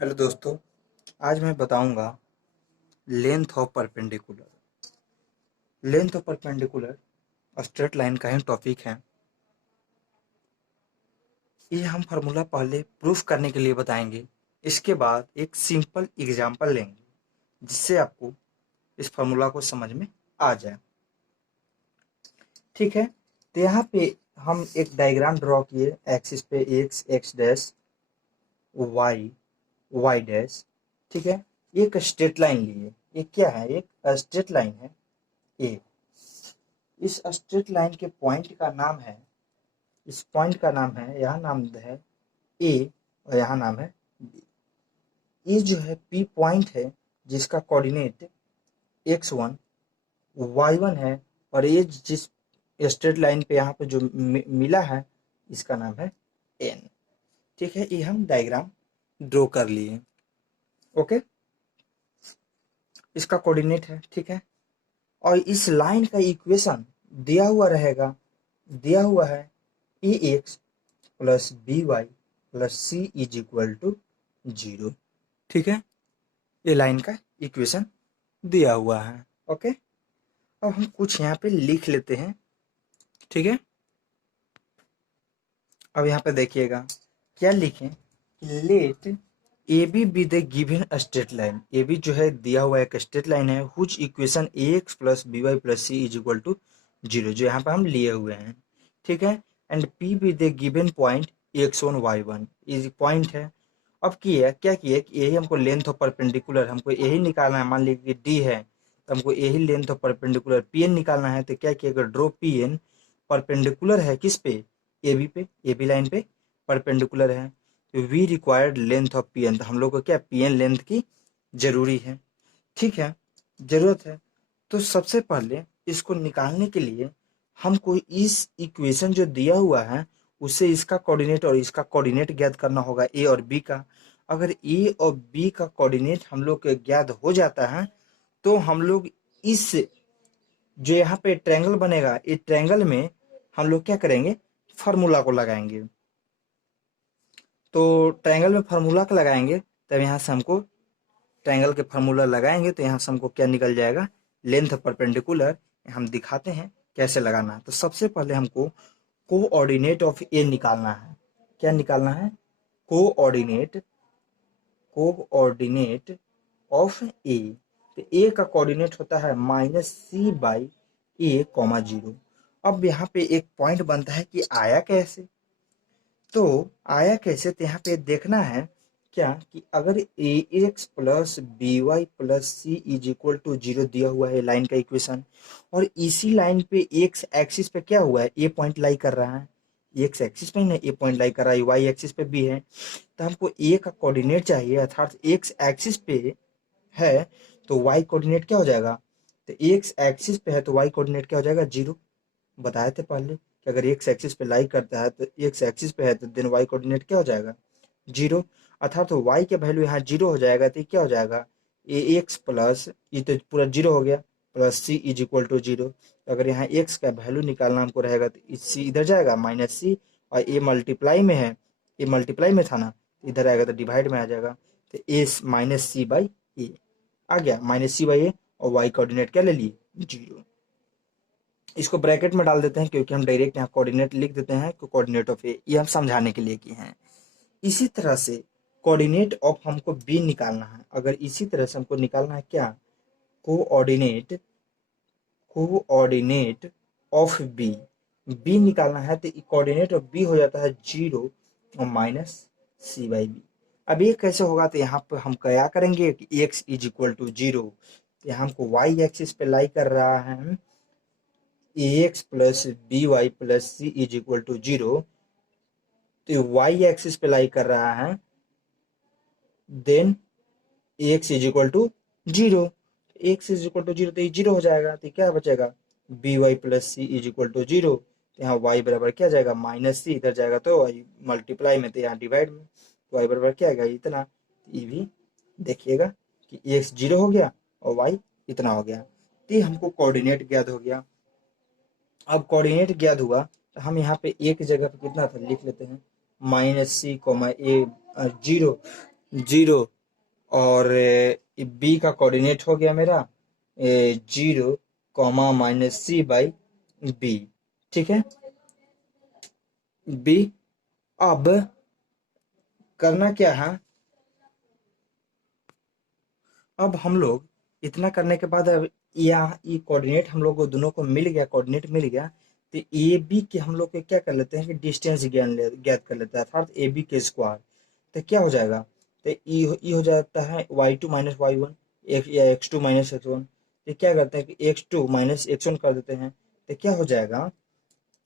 Hello दोस्तों, आज मैं बताऊंगा length of perpendicular. Length of perpendicular straight line का ही टॉपिक है। ये हम फार्मूला पहले प्रूफ करने के लिए बताएंगे। इसके बाद एक सिंपल एग्जांपल लेंगे जिससे आपको इस फार्मूला को समझ में आ जाए। ठीक है, तो यहाँ पे हम एक डायग्राम ड्रॉ किए। एक्सिस पे X X dash, Y Y dash. ठीक है, एक स्ट्रेट लाइन लिए। ये क्या है? एक स्ट्रेट लाइन है ए। इस स्ट्रेट लाइन के पॉइंट का नाम है, इस पॉइंट का नाम है, यहाँ नाम है ए और यहाँ नाम है बी। ये जो है पी पॉइंट है जिसका कोऑर्डिनेट x1 y1 है, और ये जिस स्ट्रेट लाइन पे यहाँ पे जो मिला है इसका नाम है n। ठीक है, ये हम डायग्राम ड्रॉ कर लिए। ओके, इसका कोऑर्डिनेट है। ठीक है, और इस लाइन का इक्वेशन दिया हुआ रहेगा, दिया हुआ है A x plus B Y plus C is equal to 0। ठीक है, ये लाइन का इक्वेशन दिया हुआ है। ओके, अब हम कुछ यहाँ पे लिख लेते हैं। ठीक है, अब यहाँ पे देखिएगा क्या लिखें। Let A B be the given straight line. A B जो है दिया हुआ एक स्ट्रेट लाइन है whose equation A x plus B Y plus C is equal to 0, जो यहाँ पे हम लिए हुए हैं। ठीक है, and P B the given point x1 y1 is point है। अब क्या किया कि यही हमको लेंथ ऑफ परपेंडिकुलर हमको यही निकालना है। मान लीजिए डी है तो हमको यही length of perpendicular P N निकालना है। तो क्या किया, अगर ड्रॉ पी एन परपेंडिकुलर है किस पे, ए बी पे, ए बी लाइन पे परपेंडिकुलर है। तो we required length of P N, तो हम लोग को क्या पी एन लेंथ की जरूरी है। ठीक है, जरूरत है। तो सबसे पहले इसको निकालने के लिए हमको इस इक्वेशन जो दिया हुआ है उससे इसका कोऑर्डिनेट और इसका कोऑर्डिनेट ज्ञात करना होगा, ए और बी का। अगर ए और बी का कोऑर्डिनेट हम लोग के ज्ञात हो जाता है तो हम लोग इस जो यहाँ पे ट्रायंगल बनेगा, इस ट्रायंगल में हम लोग क्या करेंगे, फार्मूला को लगाएंगे। तो ट्रायंगल में फार्मूला को लगाएंगे तब यहाँ से हमको ट्रायंगल के फार्मूला लगाएंगे तो यहाँ से हमको क्या निकल जाएगा, लेंथ परपेंडिकुलर। हम दिखाते हैं कैसे लगाना है। तो सबसे पहले हमको कोऑर्डिनेट ऑफ ए निकालना है। क्या निकालना है? कोऑर्डिनेट, कोऑर्डिनेट ऑफ ए। तो ए का कोऑर्डिनेट होता है -c/a, 0। अब यहाँ पे एक पॉइंट बनता है कि आया कैसे। तो आया कैसे, तो यहाँ पे देखना है क्या कि अगर A x plus B Y plus C is equal to 0 दिया हुआ है लाइन का इक्वेशन, और इसी लाइन पे एक्स एक्सिस पे क्या हुआ है, ए पॉइंट लाई कर रहा है। एक्स एक्सिस पे ना ए पॉइंट लाई कर रहा है, वाई एक्सिस पे भी है। तो हमको ए का कोऑर्डिनेट चाहिए, अर्थात एक्स एक्सिस पे है तो वाई कोऑर्डिनेट क्या हो जाएगा। तो एक्स एक्सिस पे है तो वाई कोऑर्डिनेट क्या हो जाएगा, 0। बताए थे पहले कि अगर एक्स एक्सिस पे लाई करता है तो एक्स एक्सिस पे है तो देन वाई कोऑर्डिनेट क्या हो जाएगा, 0। अर्थात तो वाई के वैल्यू यहाँ 0 हो जाएगा तो ये क्या हो जाएगा, ए एक्स प्लस, ये तो पूरा 0 हो गया, plus C is equal to 0। अगर यहाँ एक्स का वैल्यू निकालना हमको रहेगा तो सी इधर जाएगा -c, और ए मल्टीप्लाई में है, ए मल्टीप्लाई में था ना, इधर आएगा तो डिवाइड में आ जाएगा। तो ए -c/a आ गया, -c/a, और वाई कोऑर्डिनेट क्या ले लिए, 0। इसको ब्रैकेट में डाल देते हैं क्योंकि हम डायरेक्ट यहाँ कोऑर्डिनेट लिख देते हैं कि कोऑर्डिनेट ऑफ ए, ये हम समझाने के लिए किए हैं। इसी तरह से कोऑर्डिनेट ऑफ हमको बी निकालना है। अगर इसी तरह से हमको निकालना है क्या, coordinate, coordinate of B, B निकालना है तो कोऑर्डिनेट ऑफ बी हो जाता है 0 और -c/b। अब ये कैसे होगा, तो यहाँ पे हम क्या करेंगे कि x इज इक्वल टू 0, यहाँ हमको y एक्सिस पे लाई कर रहा है A x plus B Y plus C is equal to 0, तो वाई एक्सिस पे लाई कर रहा है, then X is equal to 0। X is equal to 0 तो ये 0 हो जाएगा, तो क्या बचेगा, B Y plus C is equal to 0। तो यहाँ वाई बराबर क्या जाएगा, -c, इधर जाएगा तो वाई मल्टीप्लाई में, तो यहाँ डिवाइड में, तो वाई बराबर क्या आएगा, इतना। ये भी देखिएगा कि एक्स 0 हो गया और वाई इतना हो गया। तो ये हमको कोऑर्डिनेट ज्ञात हो गया। अब कोऑर्डिनेट ज्ञात हुआ तो हम यहाँ पे एक जगह पे कितना था लिख लेते हैं, -c, a 0, जीरो, और बी का कोऑर्डिनेट हो गया मेरा 0, -c/b। ठीक है, बी। अब करना क्या है, अब हम लोग इतना करने के बाद अब यहाँ ये कोऑर्डिनेट हम लोग को दोनों को मिल गया, कोऑर्डिनेट मिल गया, तो ए बी के हम लोग क्या कर लेते हैं कि डिस्टेंस ज्ञात कर लेते हैं, अर्थात ए बी के स्क्वायर। तो क्या हो जाएगा, तो ई हो जाता है y2 - y1, या x2 - x1। तो क्या करते हैं कि x2 - x1 कर देते हैं, तो क्या हो जाएगा,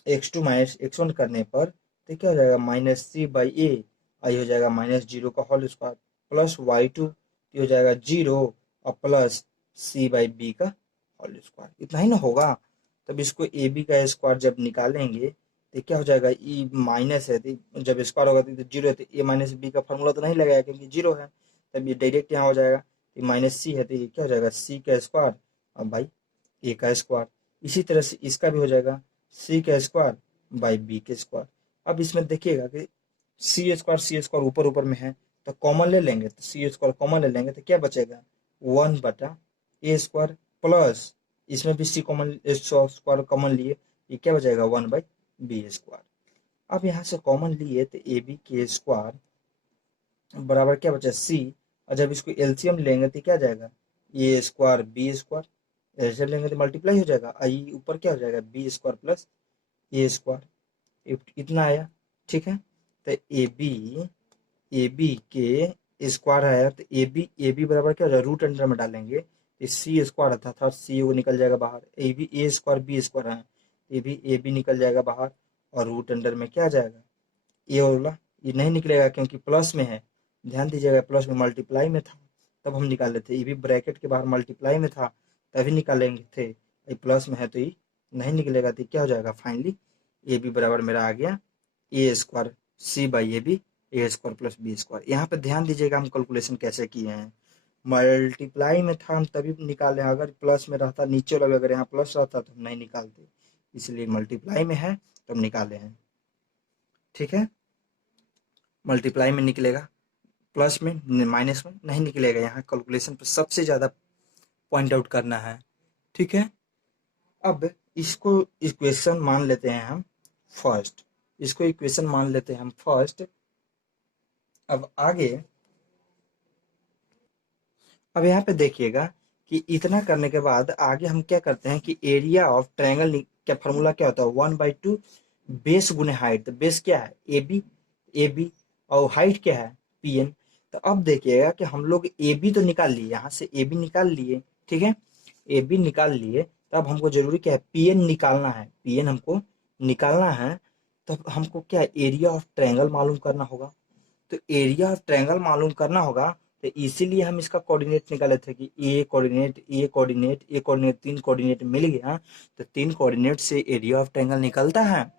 x2 - x1 करने पर तो क्या हो जाएगा, -c/a, आई हो जाएगा -0 का होल स्क्वायर, प्लस y2 हो जाएगा 0, और प्लस c/b का होल स्क्वायर। इतना ही ना होगा। तब इसको ए बी का स्क्वायर जब निकालेंगे तो क्या हो जाएगा, ई माइनस है तो जब स्क्वायर होगा तो जीरो है, तो ए माइनस बी का फॉर्मूला तो नहीं लगाया क्योंकि जीरो है, तब ये डायरेक्ट यहाँ हो जाएगा। तो माइनस सी है तो ये क्या हो जाएगा, सी का स्क्वायर और बाई ए का स्क्वायर। इसी तरह से इसका भी हो जाएगा सी का स्क्वायर बाई बी के स्क्वायर। अब इसमें देखिएगा कि सी स्क्वायर ऊपर ऊपर में है, तो कॉमन ले लेंगे, तो सी स्क्वायर कॉमन ले लेंगे तो क्या बचेगा, 1/a स्क्वायर, प्लस इसमें भी सी कॉमन स्क्वायर कॉमन लिए, ये क्या बचेगा 1/b स्क्वायर। अब यहाँ से कॉमन लिए तो ए बी के स्क्वायर बराबर क्या बचा सी, और जब इसको एलसीएम लेंगे तो क्या आ जाएगा, ए स्क्वायर बी स्क्वायर, एलसीएम लेंगे तो मल्टीप्लाई हो जाएगा, आई ऊपर क्या हो जाएगा बी स्क्वायर प्लस ए स्क्वायर, इतना आया। ठीक है, तो ए बी के स्क्वायर आया, तो ए बी बराबर क्या हो जाएगा, रूट अंडर में डालेंगे तो सी स्क्वायर था सी वो निकल जाएगा बाहर, A B A square B square है, ए बी निकल जाएगा बाहर, और रूट अंडर में क्या आ जाएगा, ये वाला ये नहीं निकलेगा क्योंकि प्लस में है, ध्यान दीजिएगा प्लस में मल्टीप्लाई में था तब हम निकाले थे, ये भी ब्रैकेट के बाहर मल्टीप्लाई में था तभी निकालेंगे थे, ये प्लस में है तो ये नहीं निकलेगा, तो क्या हो जाएगा फाइनली, ए बी बराबर मेरा आ गया ए स्क्वायर c/a/b, ए स्क्वायर प्लस बी स्क्वायर। यहाँ पे ध्यान दीजिएगा हम कैलकुलेशन कैसे किए हैं, मल्टीप्लाई में था हम तभी निकाले, अगर प्लस में रहता नीचे वाला भी अगर यहाँ प्लस रहता तो हम नहीं निकालते, इसलिए मल्टीप्लाई में है तब निकाले हैं। ठीक है, मल्टीप्लाई में निकलेगा, प्लस में माइनस में नहीं निकलेगा, यहाँ कैलकुलेशन पर सबसे ज़्यादा पॉइंट आउट करना है। ठीक है, अब इसको इक्वेशन मान लेते हैं हम फर्स्ट, इसको इक्वेशन मान लेते हैं हम फर्स्ट। अब आगे, अब यहाँ पे देखिएगा कि इतना करने के बाद आगे हम क्या करते हैं कि एरिया ऑफ ट्रायंगल क्या फॉर्मूला क्या होता है, 1/2 बेस गुने हाइट। तो बेस क्या है ए बी, और हाइट क्या है पी एन। तो अब देखिएगा कि हम लोग ए बी तो निकाल लिए, यहाँ से ए बी निकाल लिए, ठीक है, ए बी निकाल लिए, तो अब हमको जरूरी क्या है पी एन निकालना है, पी एन हमको निकालना है। तब हमको क्या एरिया ऑफ ट्रायंगल मालूम करना होगा, तो एरिया ऑफ ट्रायंगल मालूम करना होगा, तो इसीलिए हम इसका कोऑर्डिनेट निकाले थे कि ए कोऑर्डिनेट तीन कोऑर्डिनेट मिल गया, तो तीन कोऑर्डिनेट से एरिया ऑफ ट्रायंगल निकलता है,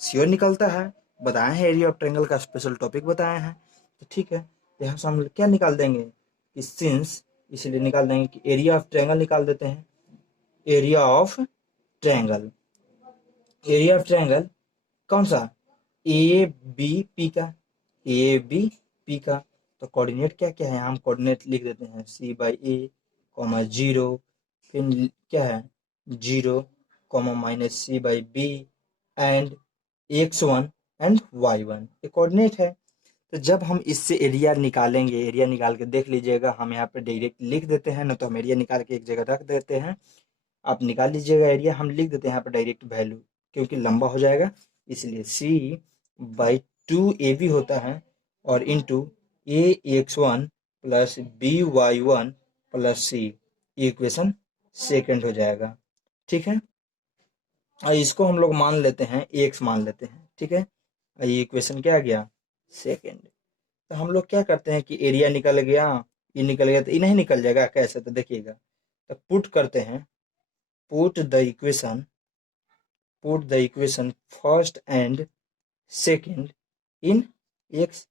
श्योर निकलता है, बताए हैं एरिया ऑफ ट्रायंगल का स्पेशल टॉपिक बताए हैं। तो ठीक है, यहाँ से हम क्या निकाल देंगे कि सिंस, इसलिए निकाल देंगे कि एरिया ऑफ ट्रायंगल निकाल देते हैं, area of triangle, area of triangle कौन सा, ए बी पी का, ए बी पी का। तो कोऑर्डिनेट क्या क्या है, हम कोऑर्डिनेट लिख देते हैं c/a, 0, फिर क्या है 0, -c/b, and x1 and y1, ये कोऑर्डिनेट है। तो जब हम इससे एरिया निकालेंगे, एरिया निकाल के देख लीजिएगा, हम यहाँ पे डायरेक्ट लिख देते हैं ना, तो हम एरिया निकाल के एक जगह रख देते हैं, आप निकाल लीजिएगा एरिया, हम लिख देते हैं यहाँ पे डायरेक्ट वैल्यू क्योंकि लंबा हो जाएगा, इसलिए c/2ab होता है, और into ax1 plus by1 plus c, equation second हो जाएगा। ठीक है, और इसको हम लोग मान लेते हैं x मान लेते हैं। ठीक है, और ये इक्वेशन क्या आ गया सेकेंड। तो हम लोग क्या करते हैं कि एरिया निकल गया, ये निकल गया, तो ये नहीं निकल जाएगा कैसे, तो देखिएगा, तो पुट करते हैं, put the equation, put the equation first and second in x,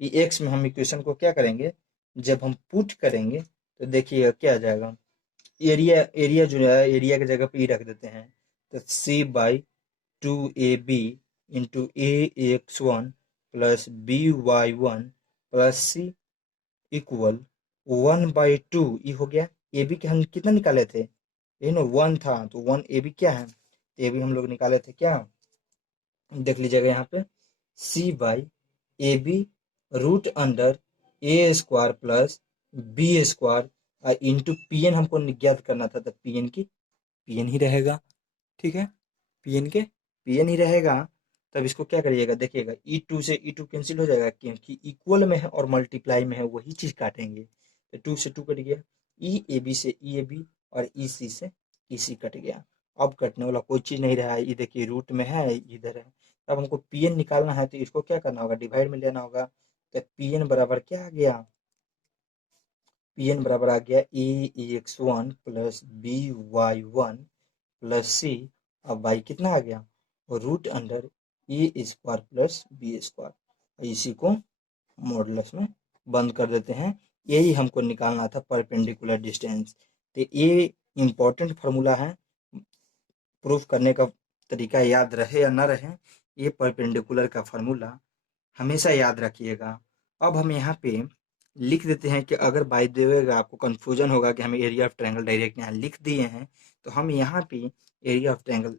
ये x में हम इक्वेशन को क्या करेंगे, जब हम पुट करेंगे तो देखिएगा क्या आ जाएगा, एरिया, एरिया जो है एरिया की जगह पे ही रख देते हैं, तो c/2ab into ax1 plus by1 plus c, equal 1/2, ये हो गया। ए बी के हम कितना निकाले थे, ये ना 1 था, तो 1 ए बी क्या है, ए बी हम लोग निकाले थे क्या, देख लीजिएगा यहाँ पे, C by A B root under A square plus B square into P N हमको ज्ञात करना था, तो पी एन की पी एन ही रहेगा। ठीक है, पी एन के पी एन ही रहेगा। तब इसको क्या करिएगा, देखिएगा ई टू से ई टू कैंसिल हो जाएगा, क्योंकि इक्वल में है और मल्टीप्लाई में है, वही चीज काटेंगे, तो टू से टू कट गया, ई ए बी से ई ए बी और ई सी से ई सी कट गया। अब कटने वाला कोई चीज नहीं रहा है, ये देखिए रूट में है, इधर है। अब हमको पी एन निकालना है, तो इसको क्या करना होगा, डिवाइड में लेना होगा। तो पी एन बराबर क्या आ गया, पी एन बराबर आ गया A X one plus B Y one plus C, अब वाई कितना आ गया, root under A square plus B square, इसी को मॉडुलस में बंद कर देते हैं। यही हमको निकालना था परपेंडिकुलर डिस्टेंस। तो ये इंपॉर्टेंट फार्मूला है, प्रूफ करने का तरीका याद रहे या ना रहे, ये परपेंडिकुलर का फार्मूला हमेशा याद रखिएगा। अब हम यहाँ पे लिख देते हैं कि अगर बाय द वे आपको कंफ्यूजन होगा कि हमें एरिया ऑफ ट्रायंगल डायरेक्ट यहाँ लिख दिए हैं, तो हम यहाँ पे एरिया ऑफ ट्रायंगल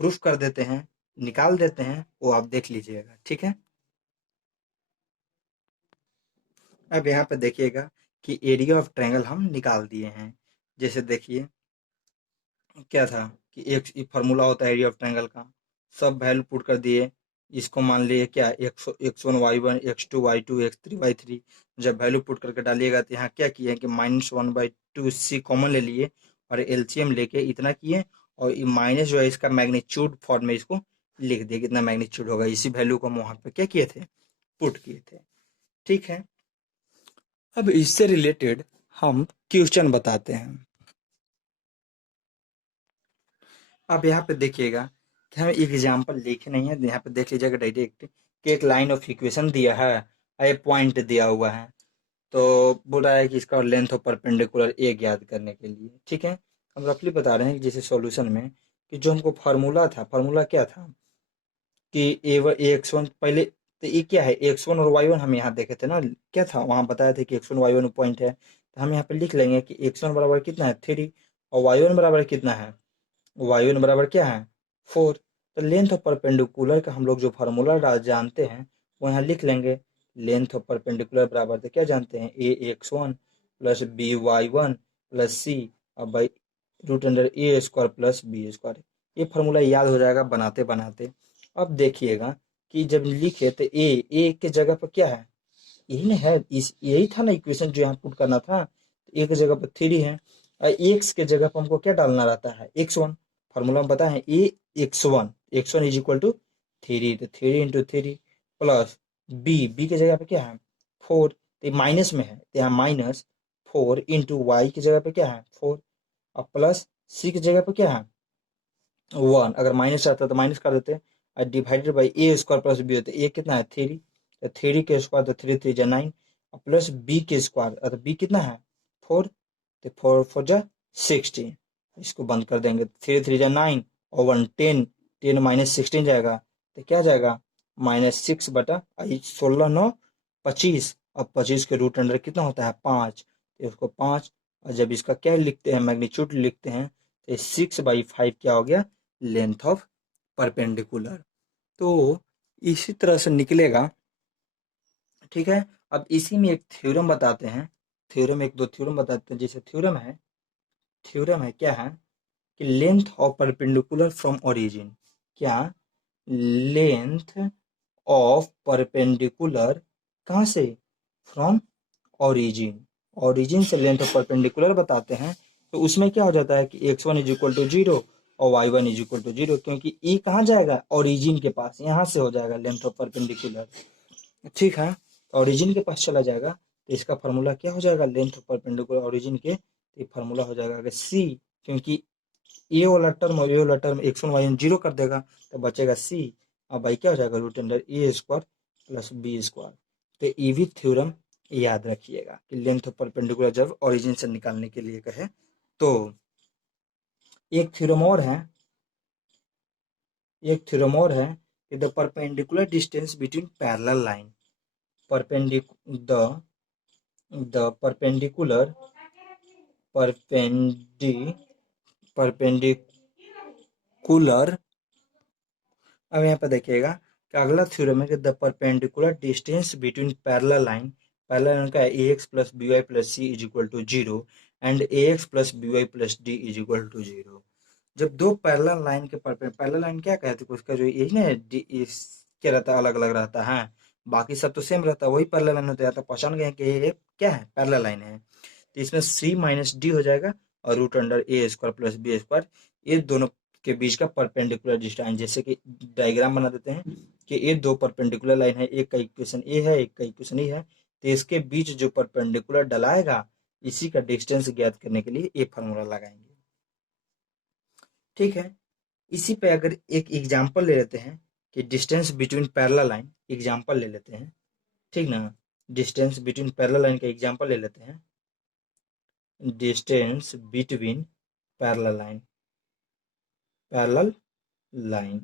प्रूफ कर देते हैं, निकाल देते हैं, वो आप देख लीजिएगा। ठीक है, अब यहाँ पे देखिएगा कि एरिया ऑफ ट्रायंगल हम निकाल दिए हैं। जैसे देखिए क्या था कि एक फार्मूला होता है एरिया ऑफ ट्रायंगल का, सब वैल्यू पुट कर दिए, इसको मान लिए क्या X one Y one, X two Y two, X three Y three. जब वैल्यू पुट करके डालिएगा तो यहाँ क्या किए कि -1/2 सी कॉमन ले लिए और एलसीएम लेके इतना किए, और ये माइनस जो है इसका मैग्नीट्यूड फॉर्म में इसको लिख दिए, कितना मैग्नीट्यूड होगा, इसी वैल्यू को हम वहाँ पे क्या किए थे, पुट किए थे। ठीक है, अब इससे रिलेटेड हम क्वेश्चन बताते हैं। अब यहाँ पे देखिएगा कि हमें एग्जाम्पल लिखे नहीं है, यहाँ पे देख लीजिएगा डायरेक्ट कि एक लाइन ऑफ इक्वेशन दिया है और एक पॉइंट दिया हुआ है, तो बोल रहा है कि इसका लेंथ ऑफ परपेंडिकुलर ए ज्ञात करने के लिए। ठीक है, हम रफली बता रहे हैं कि जैसे सॉल्यूशन में कि जो हमको फार्मूला था, फार्मूला क्या था कि ए एक्स वन पहले, तो ये क्या है, एक्स वन और वाई वन हम यहाँ देखे थे ना, क्या था वहाँ बताया था कि X one Y one point है, तो हम यहाँ पे लिख लेंगे कि एक्स वन बराबर कितना है 3 और वाई वन बराबर कितना है, वाई वन बराबर क्या है 4। तो लेंथ ऑफ परपेंडिकुलर का हम लोग जो फार्मूला जानते हैं वो यहाँ लिख लेंगे। लेंथ ऑफ परपेंडिकुलर बराबर तो क्या जानते हैं, A X one plus B Y one plus C अब by root under A square plus B square. ये फार्मूला याद हो जाएगा बनाते बनाते। अब देखिएगा कि जब लिखे तो ए के जगह पर क्या है, यही ना है, इस यही था ना इक्वेशन जो यहाँ पुट करना था। ए की जगह पर 3 है और एक्स के जगह पर हमको क्या डालना रहता है, x1। फॉर्मूला में पता है A X one is equal to 3, तो 3 × 3 प्लस बी के जगह पे क्या है 4, तो माइनस में है तो यहाँ -4 इंटू वाई की जगह पे क्या है 4, और प्लस सी की जगह पे क्या है 1, अगर माइनस आता तो माइनस कर देते, और divided by A square plus B होते, ए कितना है 3, तो 3 के स्क्वायर तो 3 × 3 = 9, प्लस बी के स्क्वायर, तो बी कितना है 4, तो 4 × 4 = 16, इसको बंद कर देंगे, 3 × 3 = 9 और 1 10, 10 -16 जाएगा, तो क्या जाएगा -6/16 9 25, अब 25 के रूट अंडर कितना होता है 5, तो उसको 5, और जब इसका क्या लिखते हैं मैग्नीट्यूड लिखते हैं, तो 6/5 क्या हो गया, लेंथ ऑफ परपेंडिकुलर। तो इसी तरह से निकलेगा। ठीक है, अब इसी में एक थ्योरम बताते हैं, थ्योरम एक दो थ्योरम बताते हैं। जैसे थ्योरम है क्या है कि length of perpendicular from origin, क्या लेंथ ऑफ परपेंडिकुलर कहाँ से, फ्रॉम ओरिजिन, ओरिजिन से लेंथ ऑफ परपेंडिकुलर बताते हैं। तो उसमें क्या हो जाता है कि x1 इज इक्वल टू 0 और y1 इज इक्वल टू 0, क्योंकि e कहाँ जाएगा, ओरिजिन के पास, यहाँ से हो जाएगा लेंथ ऑफ परपेंडिकुलर। ठीक है, ओरिजिन के पास चला जाएगा, तो इसका फार्मूला क्या हो जाएगा, लेंथ ऑफ परपेंडिकुलर ओरिजिन के, तो फार्मूला हो जाएगा अगर सी, क्योंकि ए वाला टर्म और ए वाला टर्म x1 y1 जीरो कर देगा, तो बचेगा सी, अब बाई क्या हो जाएगा root under A square plus B square. तो ये भी थ्योरम याद रखिएगा कि लेंथ ऑफ परपेंडिकुलर जब ओरिजिन से निकालने के लिए कहे तो। एक थ्योरम और है, कि the perpendicular distance between parallel line, perpendic the the perpendicular perpendicular. अब यहाँ पर देखिएगा कि अगला थ्योरम है कि the perpendicular distance between parallel line का a x plus B Y plus C is equal to zero and a x plus B Y plus d is equal to zero. जब दो पैरेलल लाइन के parallel line क्या कहते हैं, उसका जो यही ना क्या रहता है, अलग अलग रहता है, बाकी सब तो सेम रहता है, वही पैरेलल लाइन होता है। तो पहचान गए कि ये क्या है, पैरेलल लाइन है। तो इसमें सी माइनस डी हो जाएगा और root under A square plus B square, ये दोनों के बीच का परपेंडिकुलर डिस्टेंस। जैसे कि डायग्राम बना देते हैं कि ये दो परपेंडिकुलर लाइन है, एक का इक्वेशन ए है, एक का इक्वेशन ई है, तो इसके बीच जो परपेंडिकुलर डलाएगा इसी का डिस्टेंस ज्ञात करने के लिए ये फार्मूला लगाएंगे। ठीक है, इसी पे अगर एक एग्जांपल ले लेते हैं कि distance between parallel line, example ले लेते हैं, ठीक ना। डिस्टेंस बिटवीन पैरेलल लाइन का एग्जांपल ले लेते हैं, distance between parallel line, parallel line,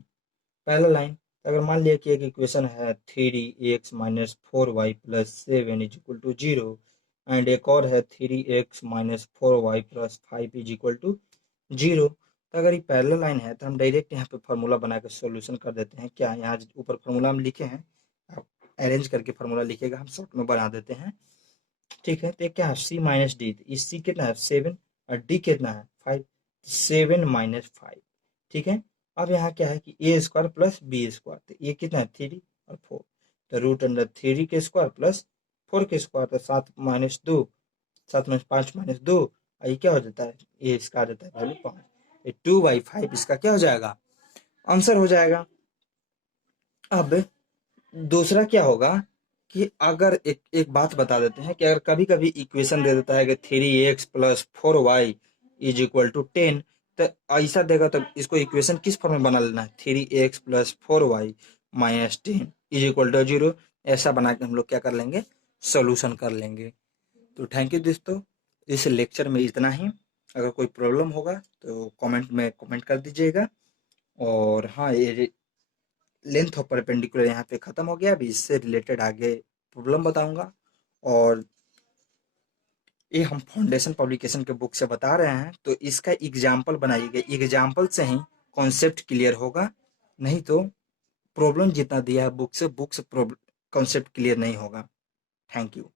parallel line. अगर मान लिया कि एक इक्वेशन है 3x minus 4y plus 7 is equal to zero, and एक और है 3x minus 4y plus 5 is equal to zero. तो अगर ये पैरेलल लाइन है तो हम डायरेक्ट यहाँ पे फार्मूला बना के सॉल्यूशन कर देते हैं। क्या यहाँ ऊपर फार्मूला हम लिखे हैं, आप अरेंज करके फार्मूला लिखेगा, हम शॉर्ट में बना देते हैं। ठीक है, तो ये क्या है, सी माइनस डी, इस सी कितना है 7 और डी कितना है 5, 7 माइनस 5। ठीक है, अब यहाँ क्या है कि ए स्क्वायर प्लस बी स्क्वायर, तो ये कितना है 3 और 4, तो रूट अंडर 3 के स्क्वायर प्लस 4 के स्क्वायर, तो 7 माइनस 2, 7 माइनस 5 माइनस 2, ये क्या हो जाता है, ये इसका आ जाता है वैल्यू 5, ये 2/5 इसका क्या हो जाएगा, आंसर हो जाएगा। अब दूसरा क्या होगा कि अगर एक बात बता देते हैं कि अगर कभी कभी इक्वेशन दे देता है कि 3x plus 4y is equal to 10, तो ऐसा देगा तो इसको इक्वेशन किस फॉर्म में बना लेना है, 3x plus 4y minus 10 is equal to zero, ऐसा बना के हम लोग क्या कर लेंगे, सोल्यूशन कर लेंगे। तो थैंक यू दोस्तों, इस लेक्चर में इतना ही। अगर कोई प्रॉब्लम होगा तो कमेंट में कमेंट कर दीजिएगा। और हाँ, ये लेंथ ऑफ परपेंडिकुलर यहाँ पे खत्म हो गया, अभी इससे रिलेटेड आगे प्रॉब्लम बताऊंगा। और ये हम फाउंडेशन पब्लिकेशन के बुक से बता रहे हैं, तो इसका एग्जाम्पल बनाइएगा, एग्जाम्पल से ही कॉन्सेप्ट क्लियर होगा, नहीं तो प्रॉब्लम जितना दिया है बुक से कॉन्सेप्ट क्लियर नहीं होगा। Thank you.